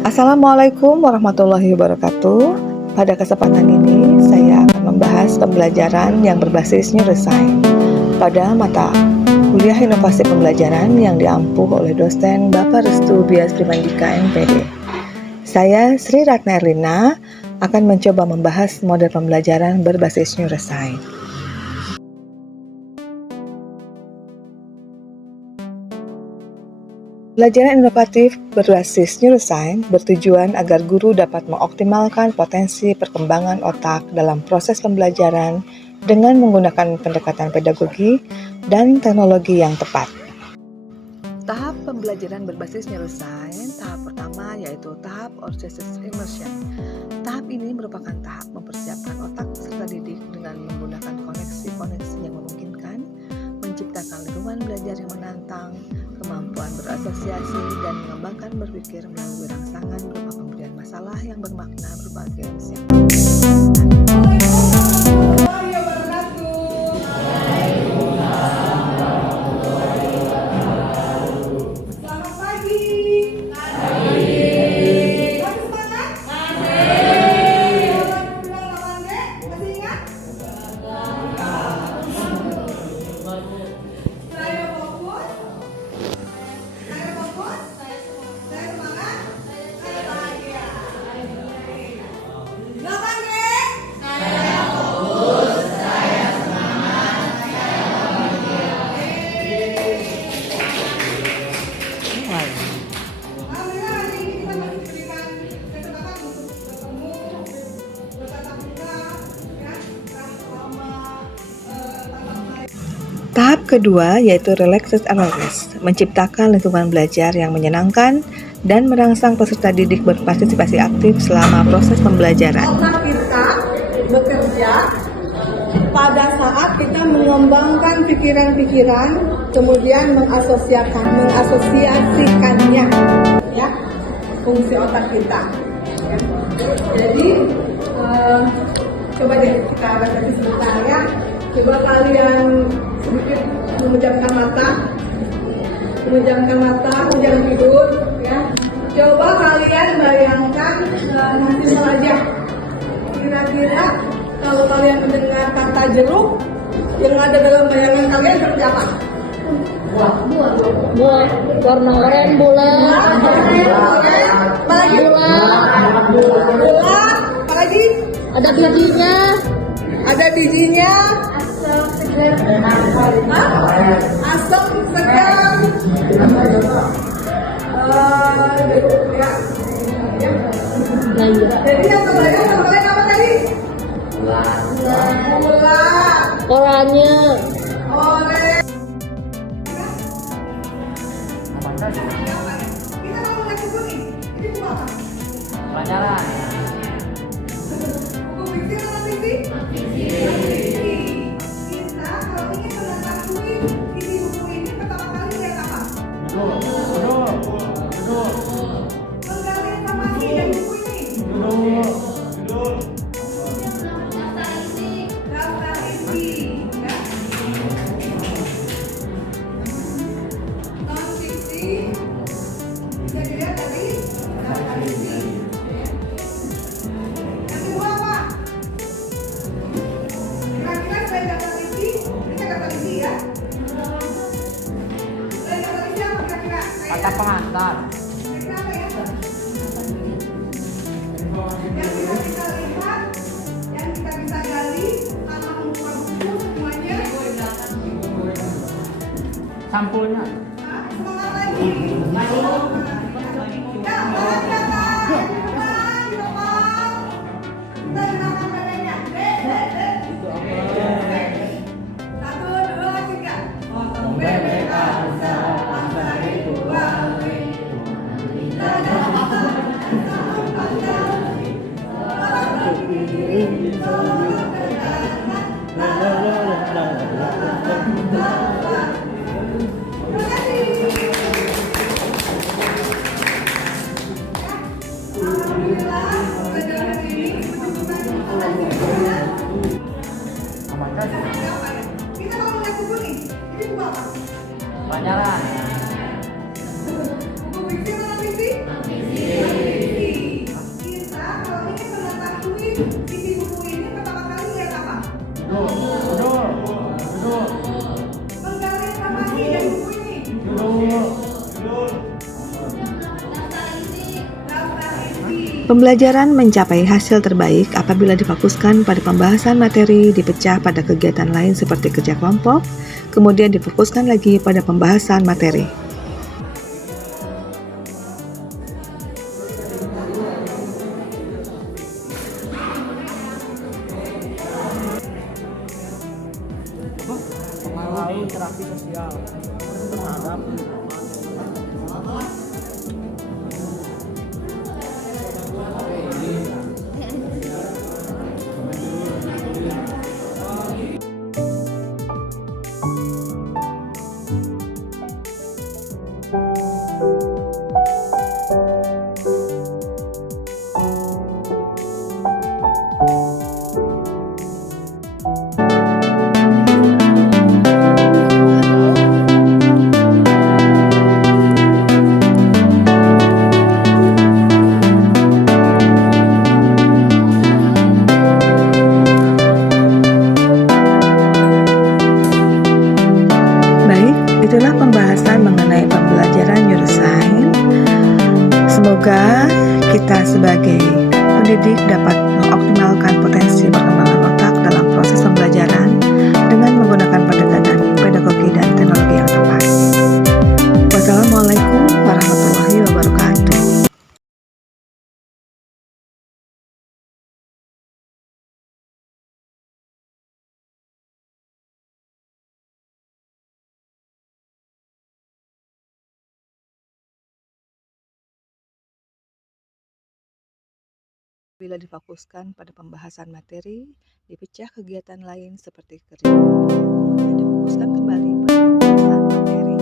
Assalamualaikum warahmatullahi wabarakatuh. Pada kesempatan ini, saya akan membahas pembelajaran yang berbasis neuroscience pada mata kuliah inovasi pembelajaran yang diampuh oleh dosen Bapak Restu Bias Primandika MPD. Saya Sri Ratna Erlina akan mencoba membahas model pembelajaran berbasis neuroscience. Pembelajaran inovatif berbasis neuroscience bertujuan agar guru dapat mengoptimalkan potensi perkembangan otak dalam proses pembelajaran dengan menggunakan pendekatan pedagogi dan teknologi yang tepat. Tahap pembelajaran berbasis neuroscience, tahap pertama yaitu tahap Orchesis Immersion. Tahap ini merupakan tahap mempersiapkan otak peserta didik dengan menggunakan koneksi-koneksi yang memungkinkan, menciptakan lingkungan belajar yang menantang, kemampuan berasosiasi, dan mengembangkan berpikir melalui rangsangan berupa pemberian masalah yang bermakna berupa games yang Tahap kedua yaitu Relaxed Awareness, menciptakan lingkungan belajar yang menyenangkan dan merangsang peserta didik berpartisipasi aktif selama proses pembelajaran. Otak kita bekerja pada saat kita mengembangkan pikiran-pikiran, kemudian mengasosiasikannya, ya, fungsi otak kita. Ya. Jadi coba deh kita refleksi sebentar ya. Coba kalian sedikit memejamkan mata, jangan tidur, ya. Coba kalian bayangkan nanti saja. Kira-kira kalau kalian mendengar kata jeruk, yang ada dalam bayangan kalian seperti apa? Buah, warna oranye, bulat, bulat, apalagi? Ada bijinya, asam segar, jadi yang kebayang apa tadi? Bulat, oranye. Kita mau lihat buku nih, ini buku apa? Pelajaran. Buku fiksi atau fiksi? Fiksi. Kita kalau ingin mengetahui isi buku ini pertama kali lihat apa? Menggali informasi dari buku ini. Daftar isi, ya. Non fiksi bisa dilihat dari daftar isi. Yang kedua apa? Kira-kira selain daftar isi, ini kan daftar isi ya. Selain daftar isi apa kira-kira? Kata pengantar. Kira-kira apa ya? Yang bisa kita lihat, yang kita bisa gali, tanpa membuka buku semuanya. Sampulnya. Hah? Semangat lagi. Ya, semangat ya, Pak. Di depan. Kita gunakan bedanya. Satu, dua, tiga. BBK bangsa ibu bangsa. Kita kalau melihat buku nih, ini buku apa? Pelajaran. Buku fiksi atau non fiksi? Fiksi. Pembelajaran mencapai hasil terbaik apabila difokuskan pada pembahasan materi, dipecah pada kegiatan lain seperti kerja kelompok, kemudian difokuskan lagi pada pembahasan materi. Melalui interaksi sosial terhadap Baik, itulah pembahasan mengenai pembelajaran neuroscience. Semoga kita sebagai pendidik dapat mengoptimalkan potensi perkembangan otak dalam proses pembelajaran dengan menggunakan pendekatan pedagogi dan teknologi yang tepat. Wassalamualaikum warahmatullahi wabarakatuh. Bila difokuskan pada pembahasan materi, dipecah kegiatan lain seperti kerja kelompok, kemudian difokuskan kembali pada pembahasan materi.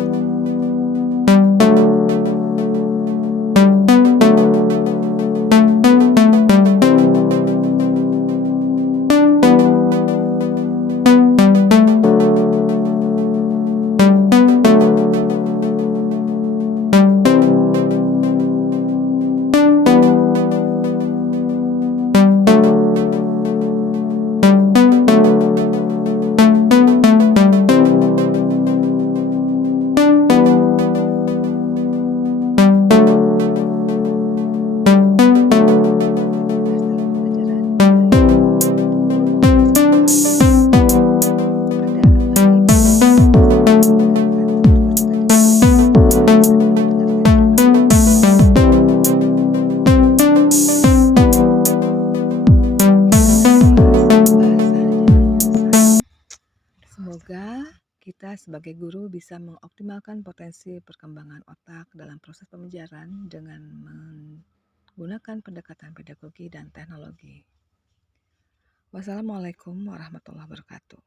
Semoga kita sebagai guru bisa mengoptimalkan potensi perkembangan otak dalam proses pembelajaran dengan menggunakan pendekatan pedagogi dan teknologi. Wassalamualaikum warahmatullahi wabarakatuh.